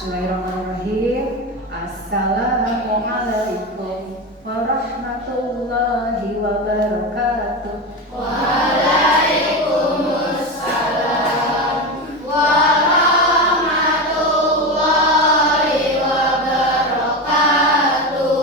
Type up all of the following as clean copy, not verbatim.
Bismillahirrahmanirrahim. Assalamualaikum warahmatullahi wabarakatuh. Waalaikumsalam warahmatullahi wabarakatuh.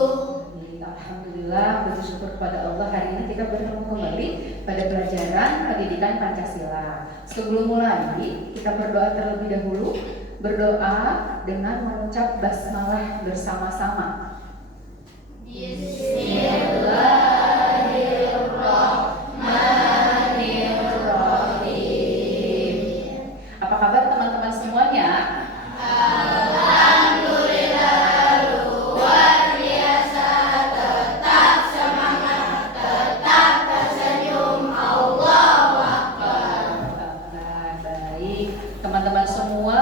Alhamdulillah, puji syukur kepada Allah, hari ini kita bertemu kembali pada pelajaran pendidikan Pancasila. Sebelum mulai, kita berdoa terlebih dahulu. Berdoa dengan mengucap basmalah bersama-sama. Bismillahirrahmanirrahim. Apa kabar teman-teman semuanya? Alhamdulillah, luar biasa. Tetap semangat, tetap tersenyum. Allahu Akbar. Baik, teman-teman semua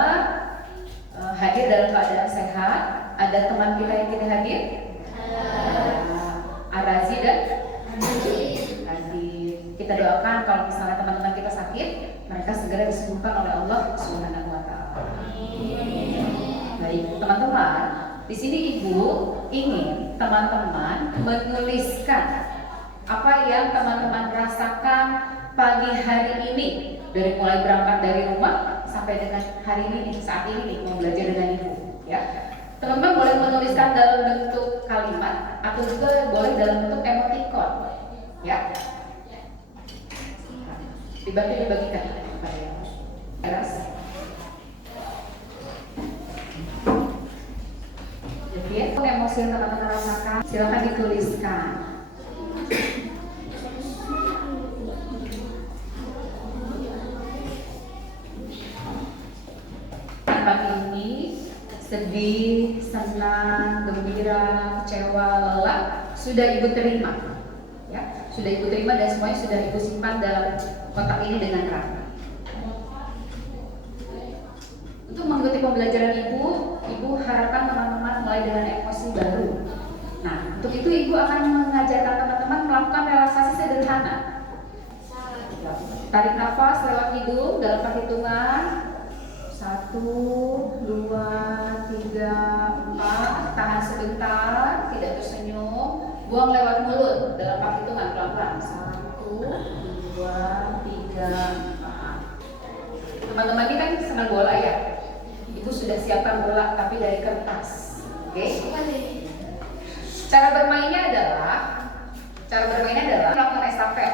hadir dalam keadaan sehat. Ada teman kita yang tidak hadir? Arazi dan hadir. Kita doakan kalau misalnya teman-teman kita sakit, mereka segera disembuhkan oleh Allah Subhanahu wa taala. Baik, teman-teman, di sini Ibu ingin teman-teman menuliskan apa yang teman-teman rasakan pagi hari ini, dari mulai berangkat dari rumah sampai dengan hari ini saat ini mau belajar dengan Ibu, ya. Teman-teman boleh menuliskan dalam bentuk kalimat atau juga boleh dalam bentuk emoticon, ya. Dibagikan kepada yang keras. Jadi ya, emosi yang teman-teman rasakan silakan dituliskan. Pagi ini sedih, senang, gembira, kecewa, lelah sudah Ibu terima, ya, sudah Ibu terima dan semuanya sudah Ibu simpan dalam kotak ini dengan rapi. Untuk mengikuti pembelajaran Ibu harapkan teman-teman mulai dengan emosi baru. Nah, untuk itu Ibu akan mengajarkan teman-teman melakukan relaksasi sederhana. Tarik nafas lewat hidung dalam perhitungan 1, 2, 3, 4. Tahan sebentar, tidak tersenyum. Buang lewat mulut dalam perhitungan pelan-pelan. 1, 2, 3, 4. Teman-teman ini kan senang bola ya. Ibu sudah siapkan bola tapi dari kertas. Oke? Cara bermainnya adalah melakukan estafet.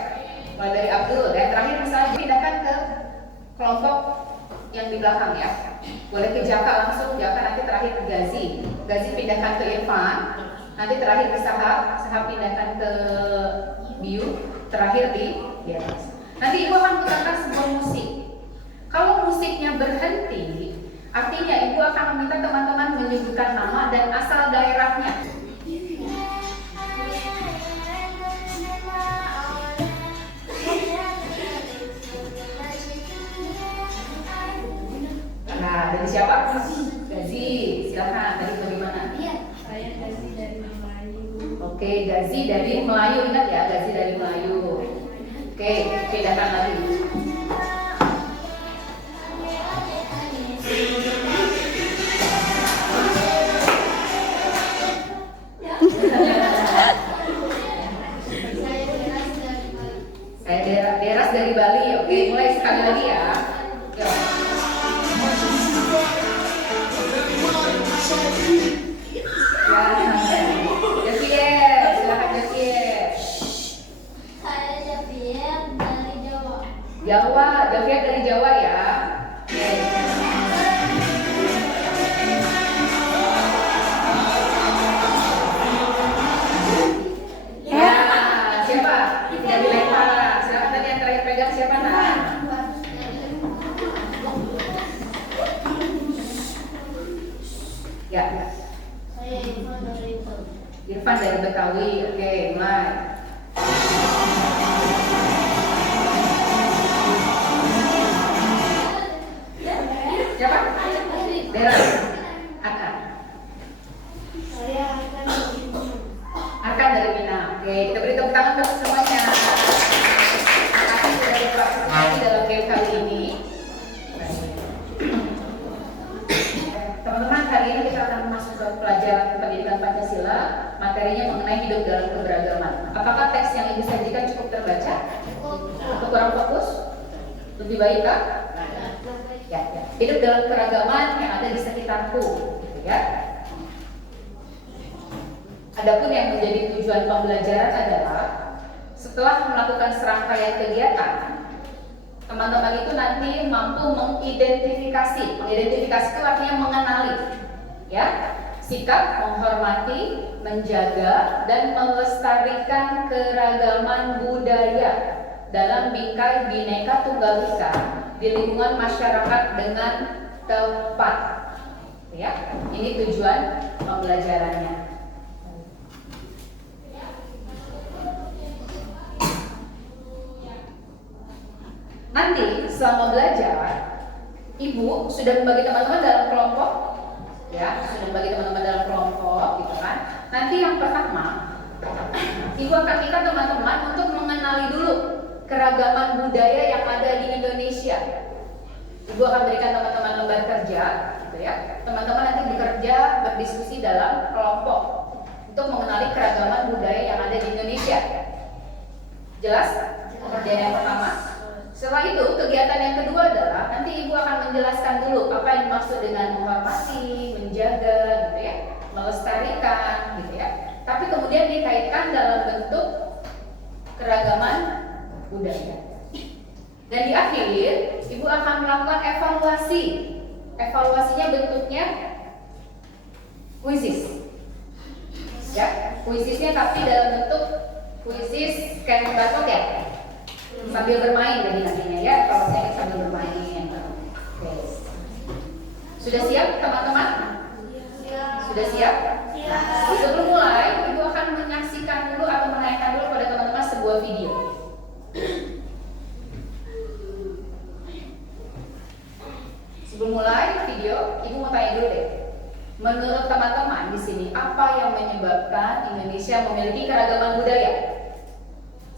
Mulai dari Abdul dan terakhir misalnya pindahkan ke kelompok yang di belakang ya. Boleh ke Jaka langsung, Jaka nanti terakhir ke Gazi pindahkan ke Irfan, nanti terakhir ke Sahab pindahkan ke Biu, terakhir di Deras. Nanti Ibu akan putarkan sebuah musik. Kalau musiknya berhenti, artinya Ibu akan meminta teman-teman menyebutkan nama dan asal daerahnya. Nah, dari siapa? Gazi, silakan. Dari bagaimana? Iya, saya Gazi dari Melayu. Oke, Gazi dari Melayu, ingat ya, Gazi dari Melayu. Oke, bedakan lagi. Saya Deras dari Bali. Oke, mulai sekali lagi ya. Yuk. Javier, silakan Javier. Saya Javier dari Jawa. Javier dari Jawa ya. Oke. Ya, siapa? Dari Lempar. Silakan tadi yang terakhir pegang siapa nak? Ya. Saya Irfan dari Betawi. Irfan dari Betawi. Oke, mulai. Siapa? Deras. Akan. Saya akan dari Betawi. Akan dari Minang. Oke, kita beri tepuk tangan untuk semuanya. Terima kasih sudah berpartisipasi dalam game kali ini. Teman-teman, mengenai hidup dalam keberagaman. Apakah teks yang Ibu sajikan cukup terbaca? Atau kurang fokus? Lebih baik kah? Ya. Hidup dalam keragaman yang ada di sekitarku, gitu ya. Adapun yang menjadi tujuan pembelajaran adalah setelah melakukan serangkaian kegiatan, teman-teman itu nanti mampu mengidentifikasi. Mengidentifikasi itu artinya mengenali, ya, sikap menghormati, menjaga, dan melestarikan keragaman budaya dalam bingkai Bhinneka Tunggal Ika di lingkungan masyarakat dengan tepat. Ya, ini tujuan pembelajarannya. Nanti selama belajar, Ibu sudah membagi teman-teman dalam kelompok, ya, sudah membagi teman-teman dalam kelompok, gitu kan. Nanti yang pertama, Ibu akan minta teman-teman untuk mengenali dulu keragaman budaya yang ada di Indonesia. Ibu akan berikan teman-teman lembar kerja, gitu ya. Teman-teman nanti bekerja, berdiskusi dalam kelompok untuk mengenali keragaman budaya yang ada di Indonesia. Jelas? Pekerjaan yang pertama. Setelah itu, kegiatan yang kedua adalah nanti Ibu akan menjelaskan dulu apa yang dimaksud dengan menghormati, menjaga, gitu ya, melestarikan, gitu ya. Tapi kemudian dikaitkan dalam bentuk keragaman budaya. Dan di akhir, Ibu akan melakukan evaluasi. Evaluasinya bentuknya kuisis. Ya, kuisisnya tapi dalam bentuk kuisis scan barcode ya. Sambil bermain jadi nantinya ya, kalau saya sambil bermain. Oke. Sudah siap teman-teman? Sudah siap? Sebelum mulai, Ibu akan menyaksikan dulu atau menanyakan dulu pada teman-teman sebuah video. Sebelum mulai video, Ibu mau tanya dulu deh. Menurut teman-teman di sini, apa yang menyebabkan Indonesia memiliki keragaman budaya?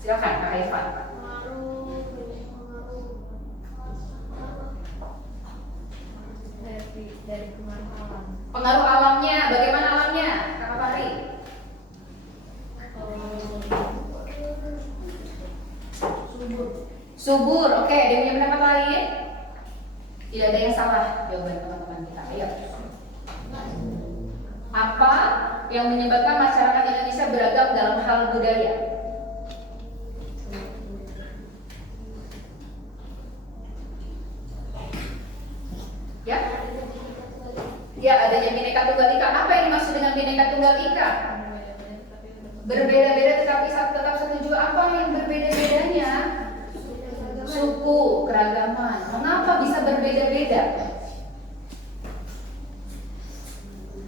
Silakan Kak Haifan. Dari pengaruh alam. Pengaruh alamnya, bagaimana alamnya? Kakak Fahri. Subur, oke. Dia punya pendapat lain? Tidak ada yang salah jawaban teman-teman kita. Ayo. Apa yang menyebabkan masyarakat Indonesia beragam dalam hal budaya? Ya? Ya, adanya Bhinneka Tunggal Ika. Apa yang dimaksud dengan Bhinneka Tunggal Ika? Berbeda-beda tetapi tetap satu jua. Apa yang berbeda-bedanya? Suku, keragaman. Mengapa bisa berbeda-beda?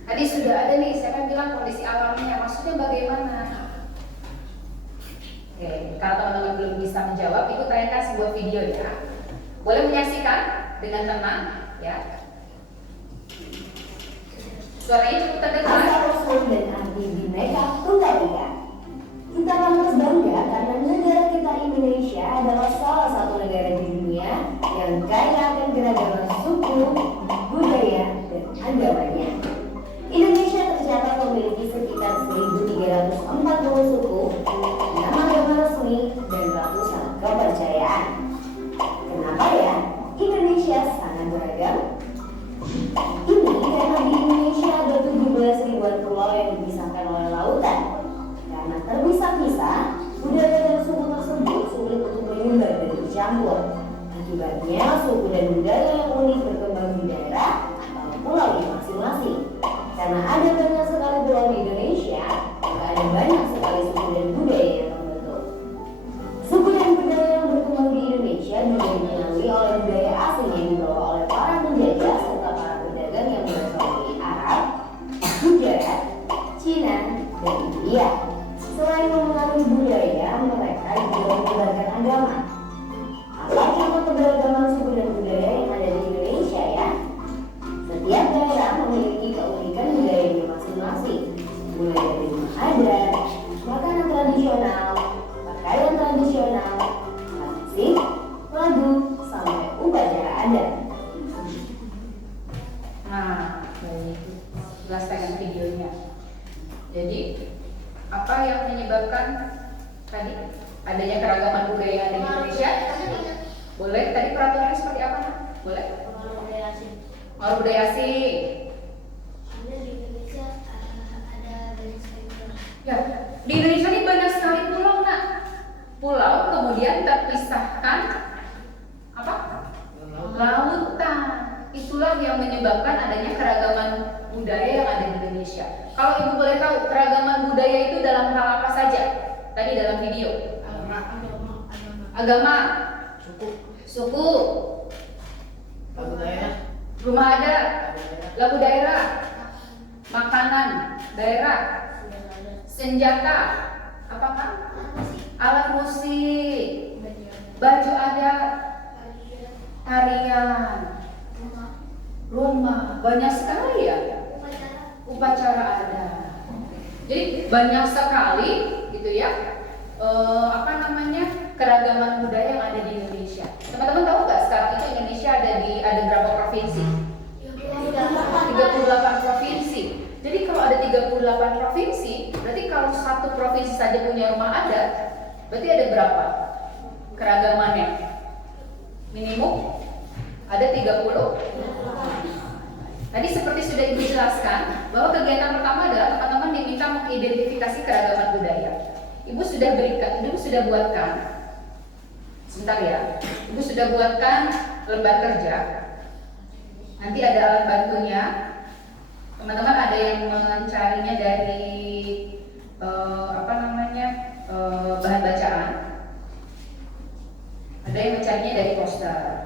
Tadi sudah ada nih, saya kan bilang kondisi alamnya. Maksudnya bagaimana? Oke, kalau teman-teman belum bisa menjawab, Ibu tayangkan sebuah video ya. Boleh menyaksikan dengan tenang, ya. Suaranya cukup terdengar. Asal-usul dan arti Bhinneka Tunggal Ika. Kita pantas bangga karena negara kita Indonesia adalah salah satu negara di dunia yang kaya akan keragaman suku, budaya, dan agamanya. Indonesia tercatat memiliki sekitar 1.340 suku, 6 agama resmi, dan ratusan kepercayaan. Kenapa ya? Indonesia sangat beragam. Ini karena di Indonesia ada 17 ribuan pulau yang dipisahkan oleh lautan. Karena terpisah-pisah, budaya dan suku tersebut sulit untuk menyumbat dan bercampur. Akibatnya, suku dan budaya yang unik berkembang di daerah atau pulau di masing-masing. Karena ada banyak sekali pulau di Indonesia, maka ada banyak sekali suku dan budaya yang terbentuk. Suku dan budaya yang berkembang di Indonesia juga dipengaruhi oleh budaya asing yang dibawa oleh para penjajah serta para pedagang yang berasal dari Arab, Gujarat, Cina, dan India. Selain memengaruhi budaya, mereka juga menyebarkan agama. Apa contoh keberagaman suku dan budaya yang ada di Indonesia ya? Setiap daerah memiliki keunikan budayanya masing-masing, mulai dari rumah adat, makanan tradisional, pakaian tradisional, musik, lagu, sampai upacara adat. Nah, baik. Jelas dengan videonya. Jadi, apa Tadi adanya keragaman budaya yang ada di Indonesia. Boleh. Tadi peraturannya seperti apa? Nak? Boleh. Pengaruh budaya asing. Ada di Indonesia ada banyak sekali pulau. Ya, di Indonesia ini banyak sekali pulau, Nak. Pulau kemudian terpisahkan apa? Lautan. Itulah yang menyebabkan adanya keragaman budaya yang ada di Indonesia. Kalau Ibu boleh tahu, keragaman budaya itu dalam hal apa saja? Tadi dalam video. Agama, suku, rumah adat, lagu daerah, makanan daerah, senjata, apakah? Alat musik, baju adat, tarian, rumah, banyak sekali ya. Upacara adat. Jadi banyak sekali gitu ya. Keragaman budaya yang ada di Indonesia. Teman-teman tahu nggak sekarang itu Indonesia ada berapa provinsi? 38 provinsi. Jadi kalau ada 38 provinsi, berarti kalau satu provinsi saja punya rumah adat, berarti ada berapa keragamannya? Minimum ada 30. Tadi seperti sudah Ibu jelaskan bahwa kegiatan pertama adalah teman-teman diminta mengidentifikasi keragaman budaya. Ibu sudah buatkan, sebentar ya, Ibu sudah buatkan lembar kerja. Nanti ada alat bantunya. Teman-teman ada yang mencarinya dari bahan bacaan. Ada yang mencarinya dari poster.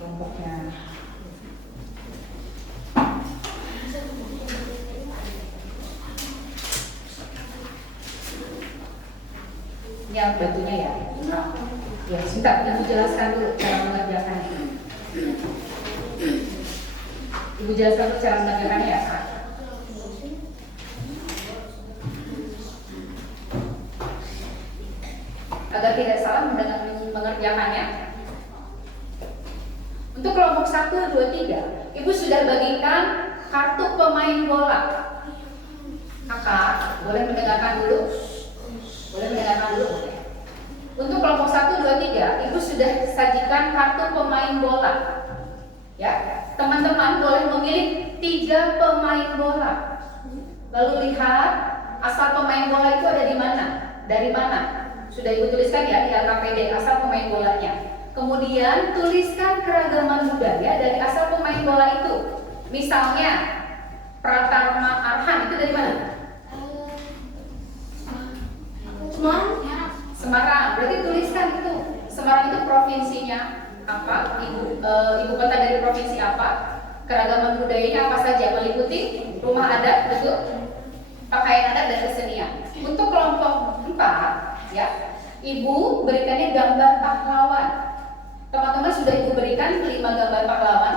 Kelompoknya. Ini alat bantunya ya. Ya, sebentar, Ibu jelaskan dulu cara mengerjakannya. Ibu jelaskan dulu cara mengerjakannya ya. Agar tidak salah mengerjakannya. Untuk kelompok 1, 2, 3, Ibu sudah bagikan kartu pemain bola. Kakak, boleh mendengarkan dulu? Boleh mendengarkan dulu? Boleh. Untuk kelompok 1, 2, 3, Ibu sudah sajikan kartu pemain bola. Ya, teman-teman boleh memilih 3 pemain bola. Lalu lihat asal pemain bola itu ada di mana? Dari mana? Sudah Ibu tuliskan ya di LKPD asal pemain bolanya. Kemudian tuliskan keragaman budaya dari asal pemain bola itu. Misalnya Pratama Arhan itu dari mana? Semarang. Berarti tuliskan itu. Semarang itu provinsinya apa? Ibu kota dari provinsi apa? Keragaman budayanya apa saja? Meliputi rumah adat, betul? Pakaian adat dan kesenian. Untuk kelompok 4, ya, Ibu berikannya gambar pahlawan. Teman-teman sudah Ibu berikan 5 gambar pahlawan.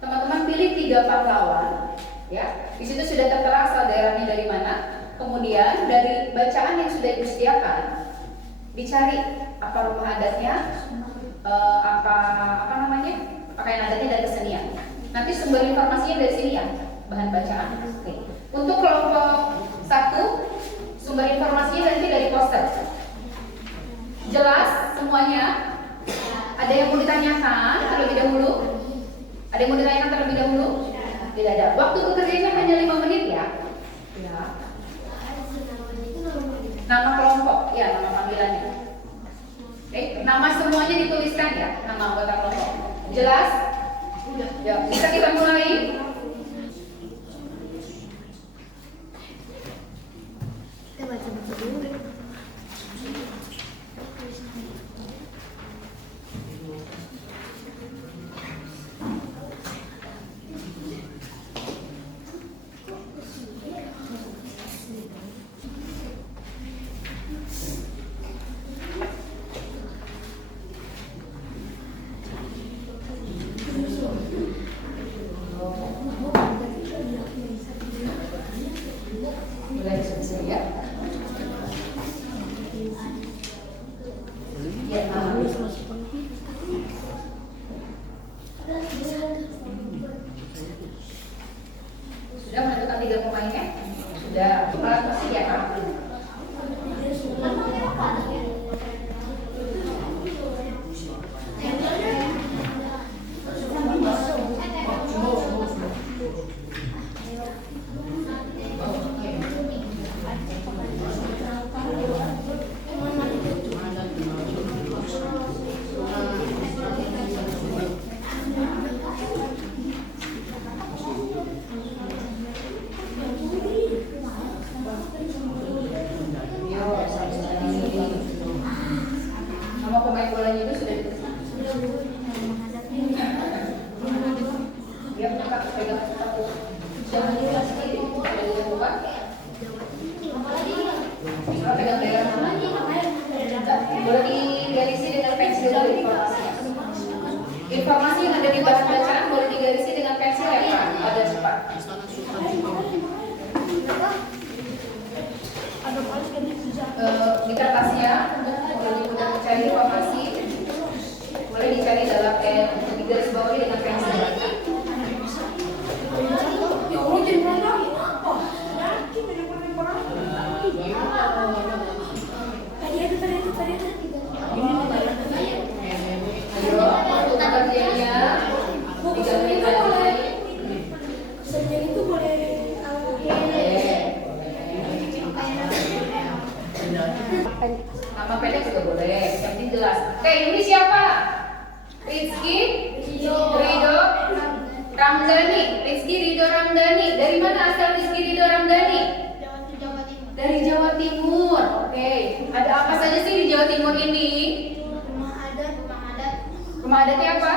Teman-teman pilih 3 pahlawan, ya. Di situ sudah tertera asal daerahnya dari mana. Kemudian dari bacaan yang sudah Ibu sediakan, dicari apa rumah adatnya, pakaian adatnya dan kesenian. Nanti sumber informasinya dari sini ya, bahan bacaan. Oke. Untuk kelompok 1, sumber informasinya nanti dari poster. Jelas semuanya? Ada yang mau ditanyakan terlebih dahulu? Ada yang mau ditanyakan terlebih dahulu? Tidak ada. Waktu bekerjanya hanya 5 menit ya. Ya. Nama kelompok, ya, nama panggilannya. Oke, nama semuanya dituliskan ya, nama anggota kelompok. Jelas? Ya, bisa kita mulai? Kita baca-baca dulu deh. Boleh diskusi ya. Ya, sudah menentukan 3 pemainnya? Sudah. Alat musik ya, Kak? Nama pemain bolanya itu sudah ditulis. Dia Kak pegang satu. Jangan dikasih diri, jangan lupa. Kalau pegang daerah mana? Boleh digarisi dengan pensil dulu informasinya. Informasi yang ada di bahan bacaan boleh digarisi dengan pensil ya Pak? Ada cepat. Di kertasnya boleh dimudah mencari informasi, boleh dicari dalam digaris bawahi dengan pensil. Ayo, untuk bagiannya diganti lagi. Nama pendek juga boleh, yang penting jelas. Oke, ini siapa? Rizky Ridho Ramdhani. Rizky Ridho Ramdhani. Dari mana asal Rizky Ridho Ramdhani? Dari Jawa Timur. Oke, ada apa saja sih di Jawa Timur ini? Rumah adatnya apa?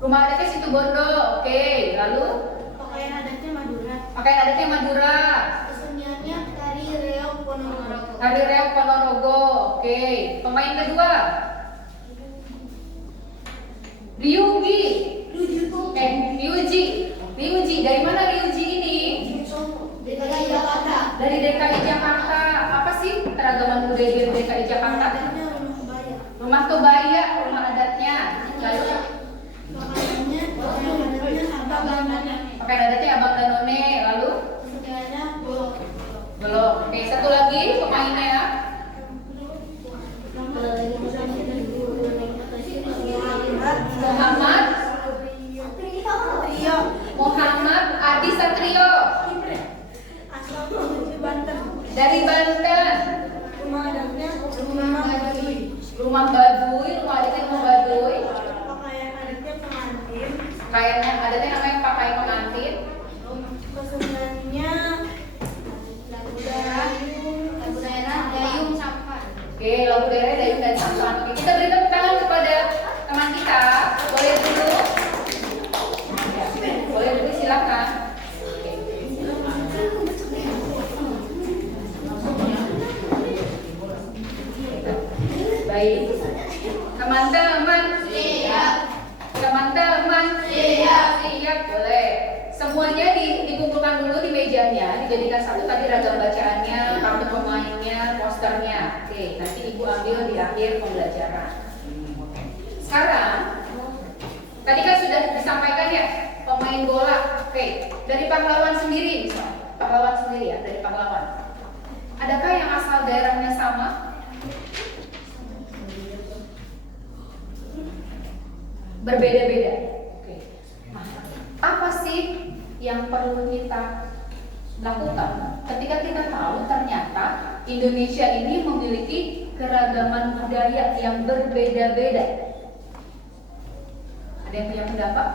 Rumah adatnya Situbondo. Oke, lalu? Pakaian adatnya Madura. Pakaian adatnya Madura. Keseniannya tari reog Ponorogo. Tari reog Ponorogo. Oke, pemain kedua. Ryugi. Ryuji. Dari mana Ryuji ini? DKI Jakarta. Dari DKI Jakarta. Apa sih keragaman budaya di DKI Jakarta? Adatnya rumah kebaya. Rumah kebaya, rumah adatnya. Lalu Pakaiannya adatnya pakaian adatnya abang dan none. Lalu Keseniannya bolok. belum. Oke, satu lagi pemainnya ya. Muhammad Adi Satrio dari Banten. Rumah adatnya rumah Baduy. Rumah Baduy, rumah adatnya rumah Baduy. Pakaian adatnya pengantin. Kayaknya adatnya namanya pakai pengantin. Keseniannya lagu daerah Dayung Sampan. Oke, lagu daerah Dayung dan Sampan. Oke, kita beri tepuk tangan kepada teman kita. Boleh dulu? Boleh dulu, silakan. Baik, teman-teman. Teman-teman. Siap, boleh. Semuanya dikumpulkan dulu di mejanya, dijadikan satu tadi ragam bacaannya, kartu pemainnya, posternya. Oke, nanti ibu ambil di akhir pembelajaran. Sekarang, tadi kan sudah disampaikan ya pemain bola. Oke, dari pahlawan sendiri misalnya, pahlawan sendiri ya, dari pahlawan. Adakah yang asal daerahnya sama? Berbeda-beda. Oke. Nah, apa sih yang perlu kita lakukan ketika kita tahu ternyata Indonesia ini memiliki keragaman budaya yang berbeda-beda? Ada yang punya pendapat?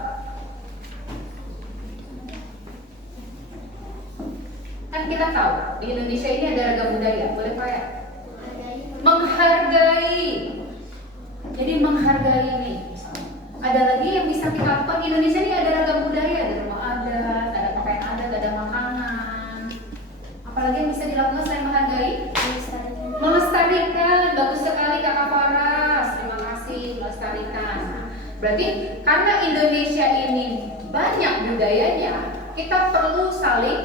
Kan kita tahu di Indonesia ini ada ragam budaya, boleh Pak ya? Menghargai. Jadi menghargai ini. Ada lagi yang bisa kita lakukan. Indonesia ini ada ragam budaya, ada rumah adat, ada pakaian adat, ada makanan. Apalagi yang bisa dilakukan selain menghargai? Melestarikan. Bagus sekali Kakak Faras. Terima kasih, melestarikan. Berarti karena Indonesia ini banyak budayanya, kita perlu saling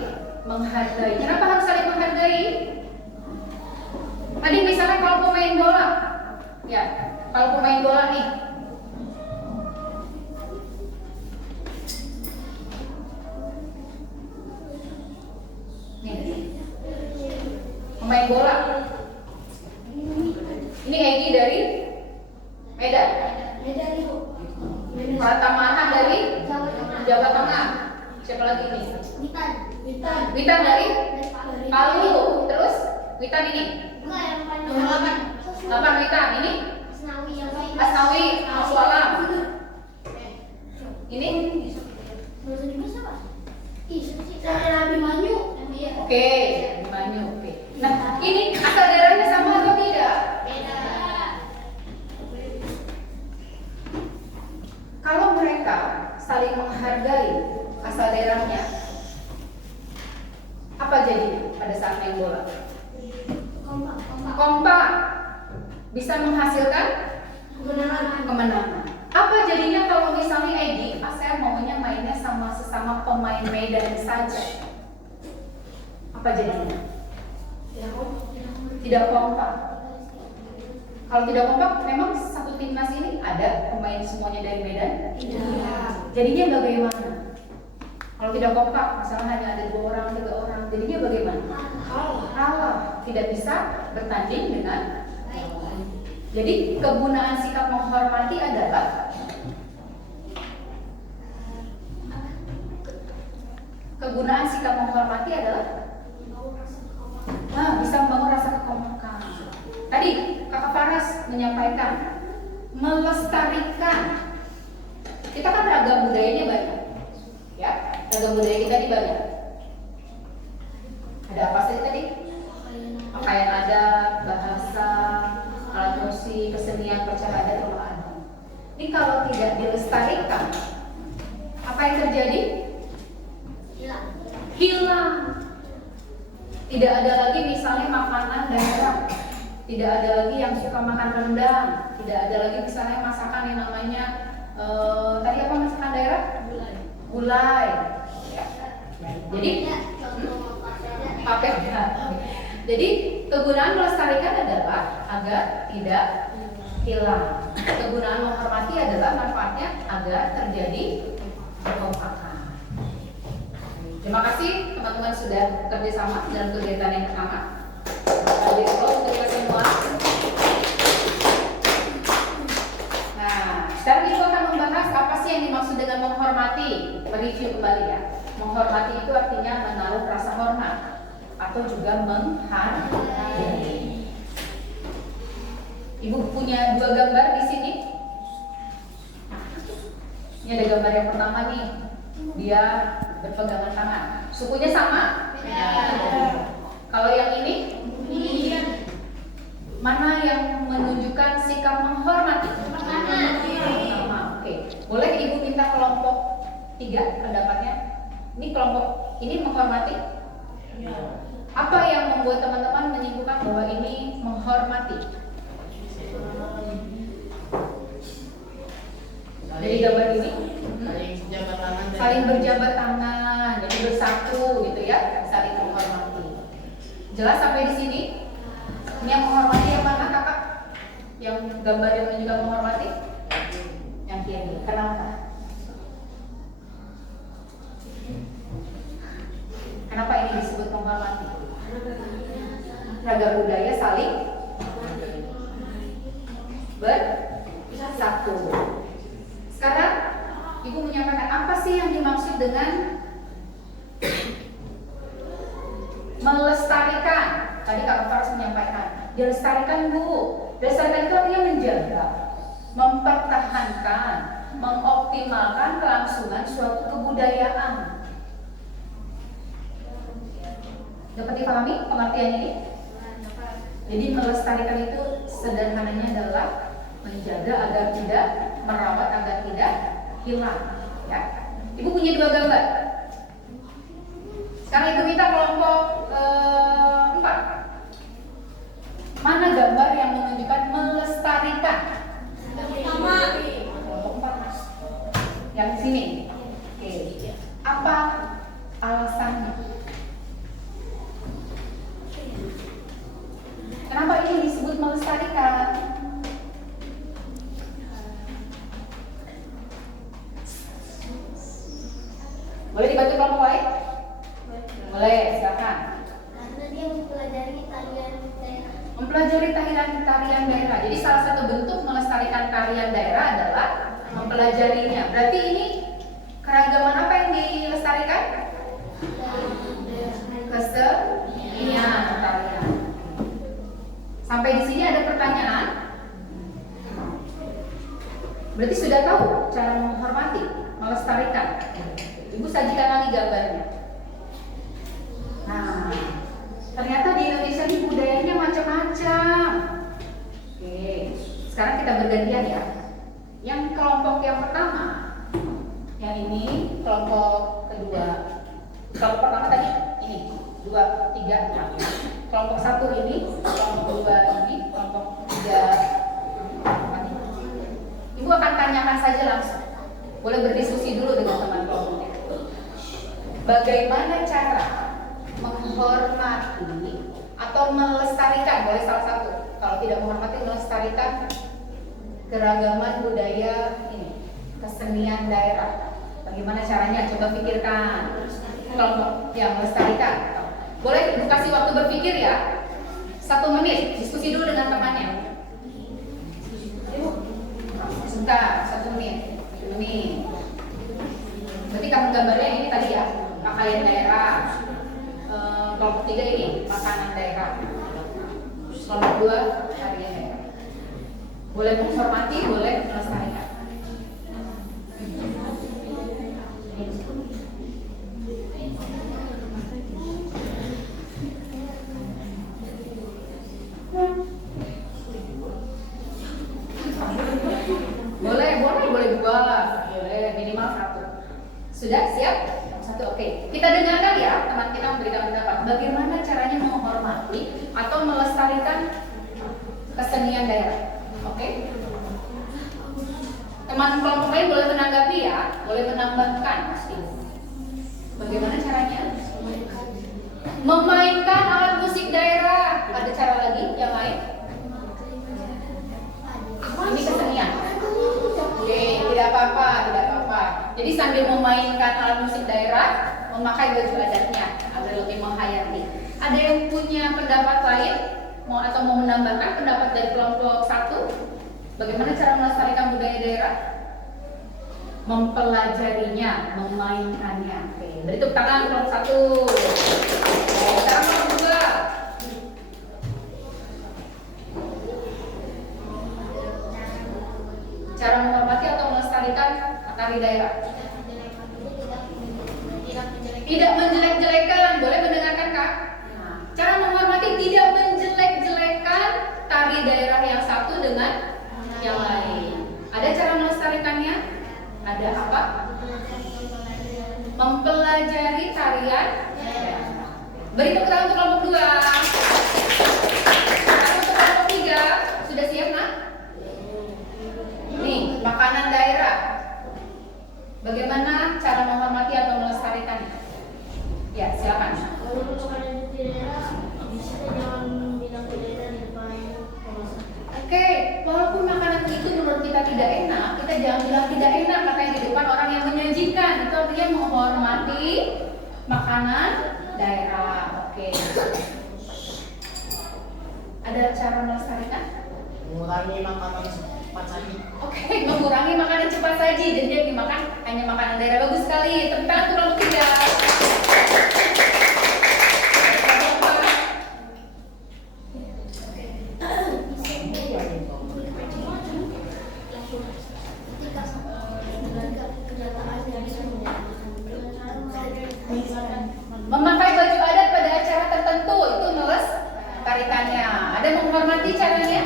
menghargai. Kenapa harus saling menghargai? Tadi misalnya kalau pemain bola, ya, kalau pemain bola nih, pemain bola. Ini Egy dari Medan. Medan itu. Pratamaha dari Jawa Tengah. Siapa lagi ini? Witan. Witan. Witan dari Dari Palu. Terus Witan ini. Enggak yang paling Nomor 8 Witan. Ini Asnawi yang lain. Asnawi Aswalam. Ini Menurut juga siapa? Ih, saya Abimanyu. Iya. oke, Abimanyu. Oke. Nah, ini asal daerahnya sama atau tidak? Beda. Kalau mereka saling menghargai asal daerahnya, apa jadi pada saat main bola? Kompak. Kompak, bisa menghasilkan kemenangan. Apa jadinya kalau misalnya Egy, saya maunya mainnya sama sesama pemain Medan saja? Apa jadinya? Tidak kompak. Kalau tidak kompak, memang satu timnas ini ada pemain semuanya dari Medan? Tidak. Jadinya bagaimana? Kalau tidak kompak, misalnya hanya ada 2 orang, 3 orang, jadinya bagaimana? Kalah, tidak bisa bertanding dengan. Jadi kegunaan sikap menghormati adalah bisa membangun rasa kekompakan. Tadi Kakak Faras menyampaikan melestarikan. Kita kan ragam budayanya banyak, ya. Ragam budaya kita ini banyak. Ada apa saja tadi? Pakaian adat, bahasa, alat musik, kesenian, percara adat, rumah adat. Ini kalau tidak dilestarikan, apa yang terjadi? Hilang. Tidak ada lagi misalnya makanan daerah. Tidak ada lagi yang suka makan rendang. Tidak ada lagi misalnya masakan yang namanya tadi apa masakan daerah? Gulai. Ya. Jadi papeda. Jadi kegunaan melestarikan adalah agar tidak hilang. Kegunaan menghormati adalah manfaatnya agar terjadi kekompakan. Terima kasih teman-teman sudah kerjasama dalam kegiatan yang pertama. Jadi untuk kita semua. Nah, sekarang Ibu akan membahas apa sih yang dimaksud dengan menghormati. Review kembali ya. Menghormati itu artinya menaruh rasa hormat atau juga menghargai. Ibu punya 2 gambar di sini. Ini ada gambar yang pertama nih. Dia berpegangan tangan. Sukunya sama? Kalau yang ini? Mana yang menunjukkan sikap menghormati? Pertama. Oke. Boleh Ibu minta kelompok 3 pendapatnya? Ini kelompok ini menghormati? Apa yang membuat teman-teman menyimpulkan bahwa ini menghormati? Dari gambar ini? Saling berjabat tangan, jadi bersatu gitu ya, saling menghormati. Jelas sampai di sini? Ini yang menghormati yang mana kakak? Yang gambar yang menunjukkan menghormati? Yang kiri. Kenapa? Kenapa ini disebut menghormati? Ragam budaya saling bersatu. Sekarang Ibu menyampaikan apa sih yang dimaksud dengan melestarikan? Tadi Kak Faras menyampaikan, dilestarikan Bu. Dilestarikan itu artinya menjaga, mempertahankan, mengoptimalkan kelangsungan suatu kebudayaan. Dapat dipahami pengertian ini? Jadi melestarikan itu sederhananya adalah menjaga agar tidak, merawat agar tidak hilang. Ya. Ibu punya 2 gambar. Sekarang Ibu minta kelompok 4. Mana gambar yang menunjukkan melestarikan? Pertama. Kelompok 4. Yang sini. Oke. Apa Alasannya. Kenapa ini disebut melestarikan? Boleh dibantu kelompok lain? Boleh, silakan. Karena dia mempelajari tarian daerah. Mempelajari tarian daerah. Jadi salah satu bentuk melestarikan tarian daerah adalah mempelajarinya. Berarti ini keragaman apa yang dilestarikan? Kesenian tarian. Sampai di sini ada pertanyaan? Berarti sudah tahu cara menghormati, melestarikan. Ibu sajikan lagi gambarnya. Nah, ternyata di Indonesia ini budayanya macam-macam. Oke, sekarang kita bergantian ya. Yang kelompok yang pertama, yang ini kelompok kedua. Kelompok pertama tadi ini 2, 3, 4. Kelompok 1 ini, kelompok 2 ini, kelompok 3, 4. Ibu akan tanyakan saja langsung. Boleh berdiskusi dulu dengan teman kelompoknya. Bagaimana cara menghormati atau melestarikan, boleh salah satu. Kalau tidak menghormati, melestarikan keragaman budaya ini, kesenian daerah. Bagaimana caranya? Coba pikirkan. Kelompok yang melestarikan. Boleh Ibu kasih waktu berpikir ya. 1 menit, diskusi dulu dengan temannya. Sebentar, 1 menit. Ini. Berarti kamu gambarnya ini tadi ya, pakaian daerah. Kelompok 3 ini makanan daerah. Kelompok 2 tarian daerah. Boleh menghormati, boleh melestarikan. Boleh 2, boleh minimal 1. Sudah siap? 1, oke. Kita dengarkan ya, teman kita memberikan pendapat. Bagaimana caranya menghormati atau melestarikan kesenian daerah? Oke? Teman kelompok lain boleh menanggapi ya, boleh menambahkan pasti. Bagaimana caranya? Memainkan alat musik daerah. Ada cara lagi yang lain? Ini kesenian. Oke, tidak apa-apa. Jadi sambil memainkan alat musik daerah, memakai baju adatnya agar lebih menghayati. Ada yang punya pendapat lain? Atau mau menambahkan pendapat dari kelompok 1? Bagaimana cara melestarikan budaya daerah? Mempelajarinya, memainkannya. Oke, beri tepuk tangan kelompok 1. Sekarang kelompok 2. Cara menghormati atau melestarikan tari daerah. Tidak menjelek-jelekan, boleh mendengarkan Kak? Nah, cara menghormati tidak menjelek-jelekan tari daerah yang satu dengan yang lain. Ada cara melestarikannya? Ada apa? Mempelajari tarian. Beri tepuk tangan untuk kelompok 2. Untuk kelompok 3, sudah siap nak? Nih, makanan daerah. Bagaimana cara menghormati atau melestarikannya? Ya, silakan. Kalau makanan daerah, bisa jangan bilang daerah di depan pemasak. Oke, walaupun makanan itu menurut kita tidak enak, kita jangan bilang tidak enak katanya di depan orang yang menyajikan. Itu artinya menghormati makanan daerah. Oke. Ada cara melestarikan? Mengurangi makanan cepat saji. Oke, mengurangi makanan cepat saji dan dia dimakan hanya makanan daerah. Bagus sekali. Tepuk tangan untuk kelompok 3. Memakai baju adat pada acara tertentu itu melestarikannya. Ada menghormati caranya?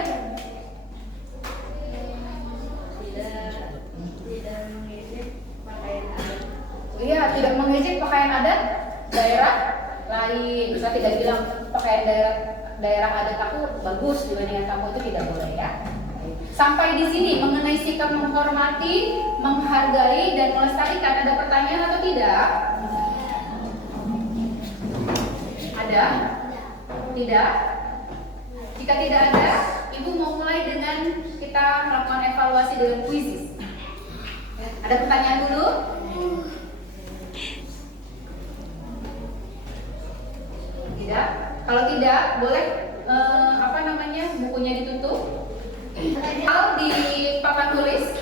Iya, tidak mengejek pakaian adat daerah lain. Bisa tidak bilang pakaian daerah adat aku bagus dibandingkan kamu, itu tidak boleh ya. Sampai di sini mengenai sikap menghormati, menghargai dan melestarikan, ada pertanyaan atau tidak? Ada? Tidak? Jika tidak ada, Ibu mau mulai dengan kita melakukan evaluasi dengan kuisis. Ada pertanyaan dulu? Tidak? Kalau tidak, boleh bukunya ditutup. Hal di papan tulis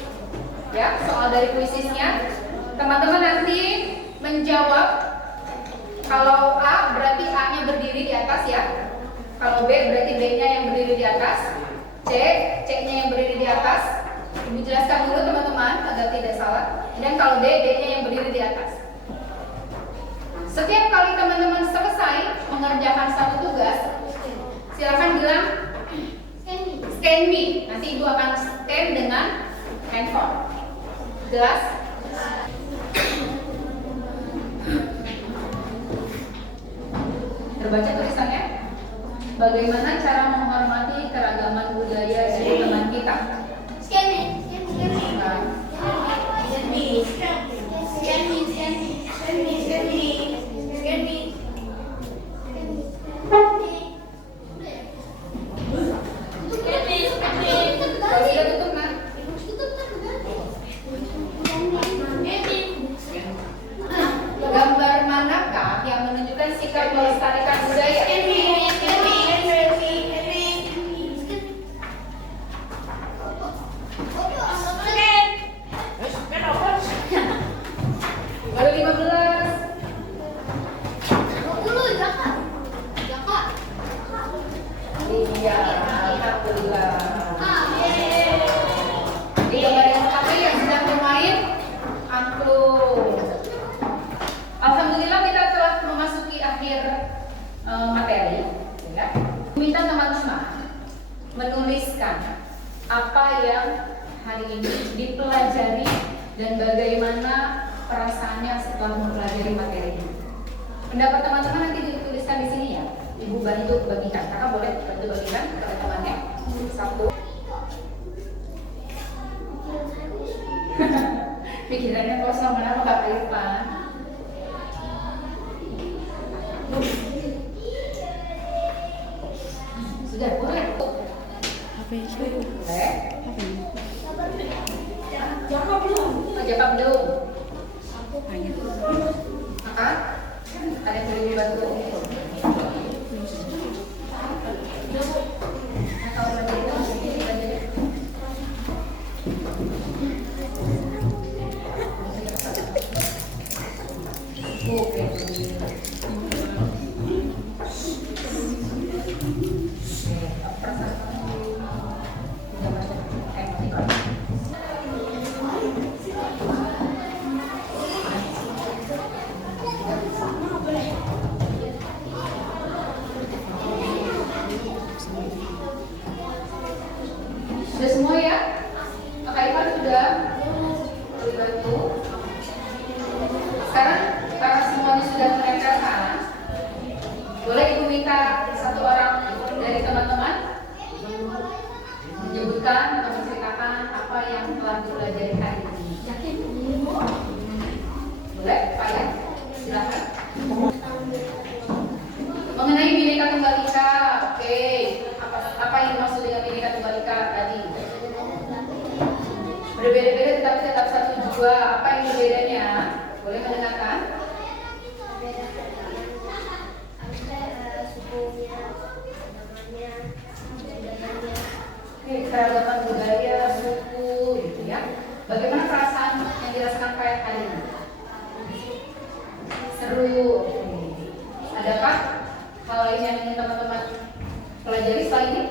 ya, soal dari kuisisnya. Teman-teman nanti menjawab. Kalau A berarti A-nya berdiri di atas ya. Kalau B berarti B-nya yang berdiri di atas. C-nya yang berdiri di atas. Ibu jelaskan dulu teman-teman agar tidak salah. Dan kalau D-nya yang berdiri di atas. Setiap kali teman-teman selesai mengerjakan satu tugas, silakan bilang scan me. Nanti Ibu akan scan dengan handphone. Jelas? Terbaca tulisannya? Bagaimana cara menghormati keragaman budaya di teman kita? Kalau sudah tutup kan? Gambar manakah yang menunjukkan sikap melestarikan budaya? Baru 15. Iya, alhamdulillah. Di gambar yang pertama yang sedang bermain angklung. Alhamdulillah kita telah memasuki akhir materi. Ya. Minta teman-teman menuliskan apa yang hari ini dipelajari dan bagaimana perasaannya setelah mempelajari materi ini. Pendapat teman-teman nanti dituliskan di sini ya. Ibu bantu bagikan. Kakak boleh bantu bagikan kepada temannya. Satu. Pikirannya kosong, kenapa Kak Irfan? Sudah boleh. Boleh. Jawab belum? Jawab belum. Kakak, ada yang boleh dibantu? Sudah semua ya? Kak Ivan sudah dibantu. Sekarang karena semuanya sudah menempelkan, boleh Ibu minta satu orang dari teman-teman menyebutkan atau menceritakan apa yang telah dipelajari hari ini. Boleh, Pak ya? Silakan. Mengenai Bhinneka Tunggal Ika, oke. Apa yang dimaksud dengan Bhinneka Tunggal Ika tadi? Berbeda-beda tetapi tetap satu jua. Apa yang berbedanya? Boleh mendengarkan? Oke, keragaman budaya, suku, gitu ya. Bagaimana perasaan yang dirasakan Pak hari ini? Seru. Adakah hal lain yang ingin teman-teman pelajari setelah ini?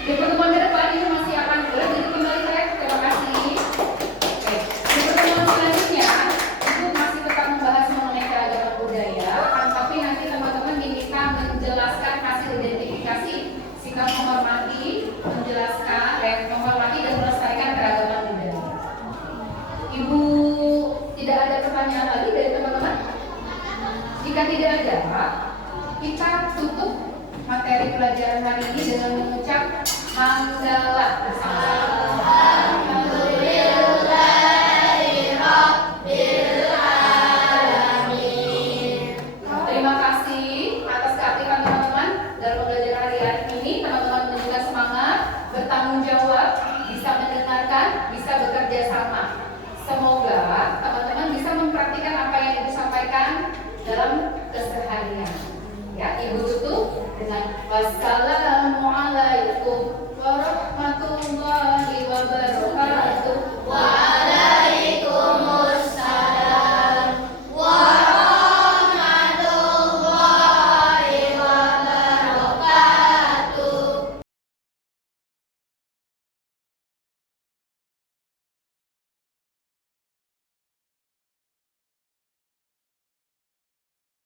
Di pertemuan ke depan ini masih akan boleh jadi kembali saya. Terima kasih. Oke, di pertemuan selanjutnya Ibu masih tetap membahas mengenai keragaman budaya, tapi nanti teman-teman diminta menjelaskan hasil identifikasi sikap menghormati, menghormati dan melestarikan keragaman budaya. Ibu tidak ada pertanyaan lagi dari teman-teman? Jika tidak ada, kita tutup materi pelajaran hari ini dengan mengucap hamdalah bersama-sama. Terima kasih. dengan wassalam.